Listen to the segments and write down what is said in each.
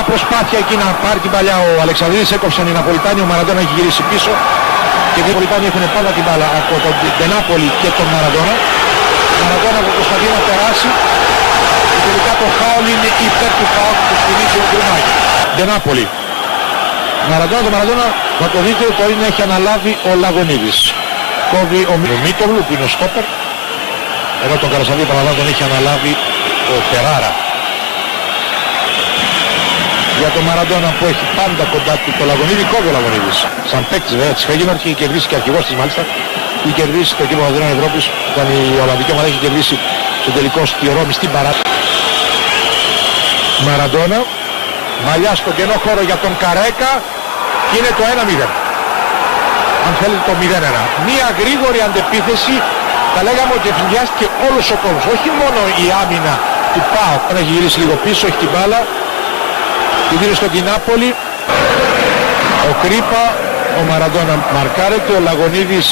μια προσπάθεια εκεί να πάρει την παλιά ο Αλεξανδρίδης, έκοψαν οι Ναπολιτάνοι, ο Μαραντόνα έχει γυρίσει πίσω και οι Ναπολιτάνοι έχουν πάντα την μπάλα από τον Ντενάπολη και τον Μαραντόνα. Ο Μαραντόνα που προσπαθεί να περάσει και τελικά το φάουλ είναι υπέρ του ΠΑΟΚ που στηρίζει ο Γκρουμάκη. Ντενάπολη. Μαραντόνα, το Μαραντόνα θα το δείτε ότι είναι έχει αναλάβει ο Λαγωνίδης. Κόβει ο Μίτογλου που είναι ο στόπερ, ενώ τον Καρασαβή παραλάβει τον έχει αναλάβει ο Φεράρα. Για τον Μαραντόνα που έχει πάντα κοντά του το Λαγωνίδη, κόβει ο Λαγωνίδης. Σαν παίκτης βέβαια της Φέγγινορ και έχει κερδίσει και αρχηγός της μάλιστα. Έχει κερδίσει το κύπελλο Αδρών Ευρώπης όταν η Ολλανδική ομάδα έχει κερδίσει στο τελικό στη Ρώμη στην παράταση. Μαραντόνα, μαλλιά στον κενό χώρο για τον Καρέκα και είναι το 1-0. Αν θέλετε το 0-1. Μία γρήγορη αντεπίθεση, θα λέγαμε ότι ευνηδιάστηκε όλος ο κόσμος. Όχι μόνο η άμυνα του ΠΑΟΚ, να έχει γυρίσει λίγο πίσω, έχει την μπάλα. Τη δίνει στον Τινάπολη. Ο Κρύπα, ο Μαραντόνα μαρκάρεται, ο Λαγωνίδης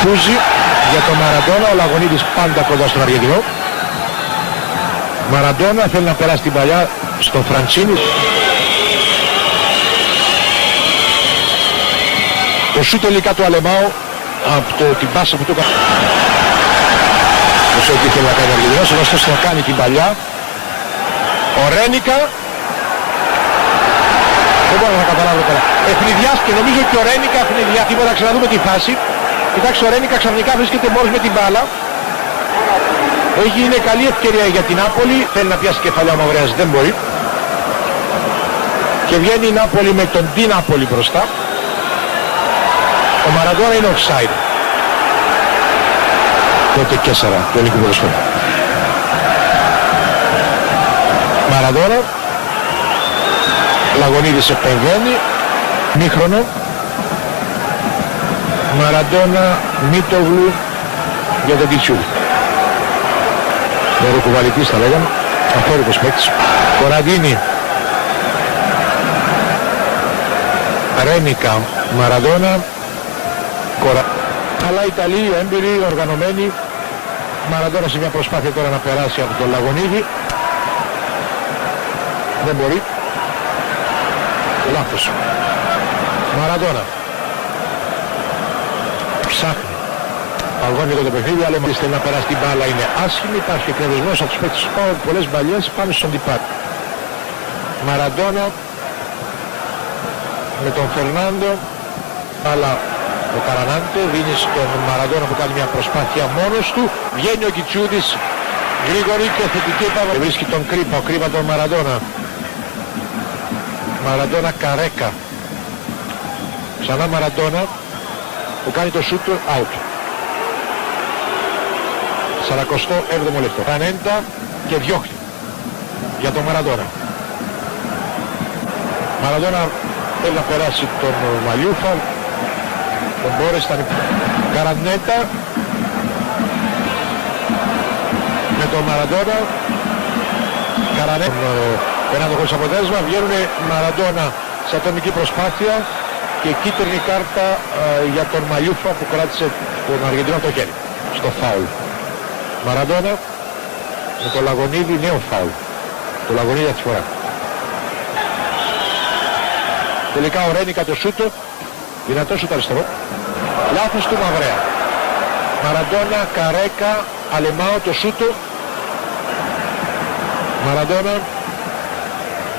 Φούζι για τον Μαραντόνα, ο Λαγωνίδης πάντα κοντά στον Αργεντινό. Μαραντόνα θέλει να περάσει την παλιά στον Φραντσίνη. Το σου τελικά του Αλεμάου από την πάσα που του έκανε. Όσο εκεί θέλει να κάνει ο Αργεντινός, ενώ αυτός θα κάνει την παλιά. Ο Ρένικα. Δεν μπορώ να καταλάβω τώρα. Ευνηδιάστηκε, νομίζω και ο Ρένικα ευνηδιάστηκε. Τίποτα, ξαναδούμε τη φάση. Κοιτάξτε, ο Ρένικα ξαφνικά βρίσκεται μόλις με την μπάλα. Είναι καλή ευκαιρία για την Νάπολη. Θέλει να πιάσει κεφαλιά ο Μαυρέας, δεν μπορεί. Και βγαίνει η Νάπολη με τον Τινάπολη μπροστά. Ο Μαραντόνα είναι offside. Τότε και 4 του ελληνικού ποδοσφαίρου. Μαραντόνα. Λαγωνίδης επεμβαίνει. Μήχρονο. Μαραντόνα, Μίτογλου για τον Κιτσούλη. Νεροκουβαλητής θα λέγαμε. Αφόρητος παίκτης. Κοραντίνη. Ρένικα, Μαραντόνα. Αλλά οι Ιταλοί, έμπειροι, οργανωμένοι. Μαραντόνα σε μια προσπάθεια τώρα να περάσει από τον Λαγωνίδη. Δεν μπορεί. Λάθος. Μαραντόνα. Ψάχνει. Παγώνει το παιχνίδι, αλλά μόλις θέλει να περάσει την μπάλα είναι άσχημη. Υπάρχει εκνευρισμός από τους παίκτες του ΠΑΟΚ, πολλές μπαλιές πάνω στον αντιπάτη. Μαραντόνα με τον Φερνάντο, αλλά ο Καρανάντε δίνει στον Μαραντόνα που κάνει μια προσπάθεια μόνος του. Βγαίνει ο Κιτσούδης, γρήγορη και θετική επέμβαση. Βρίσκει τον Κρύπα, ο Κρύπα τον Μαραντόνα. Μαραντόνα Καρέκα. Ξανά Μαραντόνα που κάνει το σούτ out. 47ο λεπτό. Κανέντα και διώχνει για τον Μαραντόνα. Μαραντόνα θέλει να περάσει τον Μαλιούφα. Τον μπόρεσε να... Καρανέτα με τον Μαραντόνα. Καρανέτα. Ένα το χωρίς αποτέλεσμα. Βγαίνουν Μαραντόνα σε ατομική προσπάθεια και κίτρινη κάρτα για τον Μαλιούφα που κράτησε τον Αργεντινό το χέρι στο φάουλ. Μαραντόνα με το Λαγωνίδη, νέο φάουλ. Το Λαγωνίδη αυτή τη φορά. Τελικά ο Ρένικα το σούτο, δυνατό σούτο αριστερό. Λάθος του Μαυρέα. Μαραντόνα, Καρέκα, Αλεμάο το σούτο. Μαραντόνα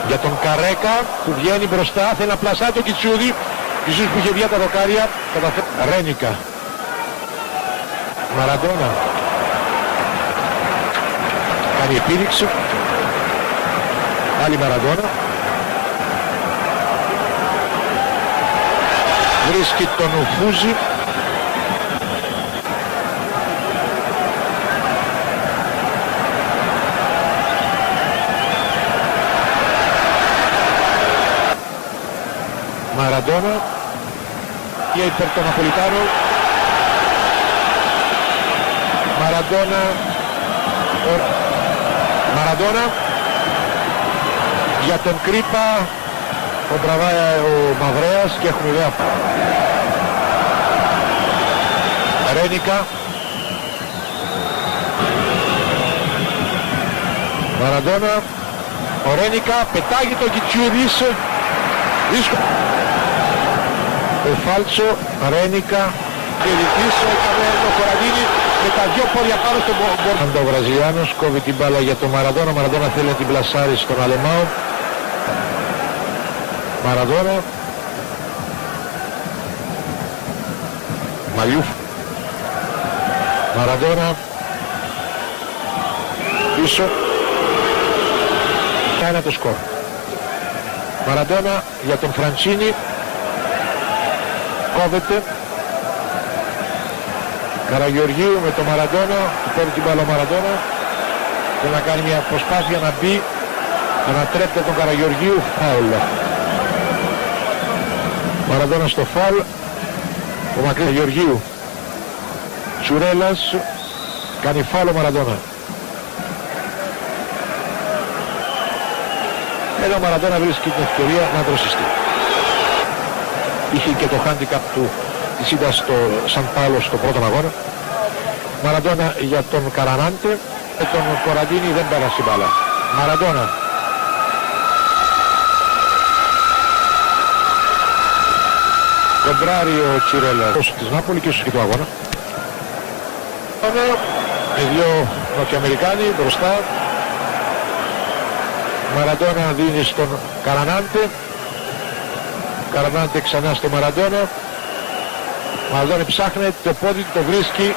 για τον Καρέκα που βγαίνει μπροστά, θέλει να πλασάει το Κιτσούδη. Ίσως που είχε βγει τα δοκάρια, Ρένικα. Μαραντόνα. Κάνει επίδειξη. Άλλη Μαραντόνα. Βρίσκει τον Ουφούζη. Μαραντόνα για υπέρ τον Ναπολιτάνο. Μαραντόνα για τον Κρύπα. Τον τραβάει ο Μαυρέας και έχουμε ιδέα. Ρένικα. Μαραντόνα, ο Ρένικα, πετάγει το Κιτσιούδης, δύσκολο. Ο Φάλτσο, Ρένικα, διαιτητής, έκανε το Κοραντίνη με τα δυο πόδια πάνω στον Μπορντό. Ο Βραζιλιάνος κόβει την μπάλα για τον Μαραντόνα, Μαραντόνα θέλει να την πλασάρει στον Αλεμάο. Μαραντόνα, Μαλιούφ, Μαραντόνα, πίσω, ένα το σκορ. Μαραντόνα για τον Φραντσίνη, κόβεται. Καραγεωργίου με τον Μαραντόνα, του παίρνει την μπάλα ο Μαραντόνα, θέλει να κάνει μια προσπάθεια να μπει, ανατρέπεται τον Καραγεωργίου, φάουλ. Μαραντόνα στο φάουλ, ο μακρύς Γεωργίου, Τσουρέλας, κάνει φάουλ ο Μαραντόνα. Εδώ ο Μαραντόνα βρίσκει την ευκαιρία να δροσιστεί. Είχε και το handicap του της ήττας στο Σαν Πάολο στο πρώτο αγώνα. Μαραντόνα για τον Καρανάντε, με τον Κοραντίνη δεν πέρασε η μπάλα. Μαραντόνα. Κοντράρει ο Τσιρέλα της Νάπολη και στους και του αγώνα. Με δύο Νοτιοαμερικάνοι μπροστά. Μαραντόνα δίνει στον Καρανάντε. Καρανάντε ξανά στο Μαραντόνα. Μαραντόνα ψάχνει το πόδι, το βρίσκει.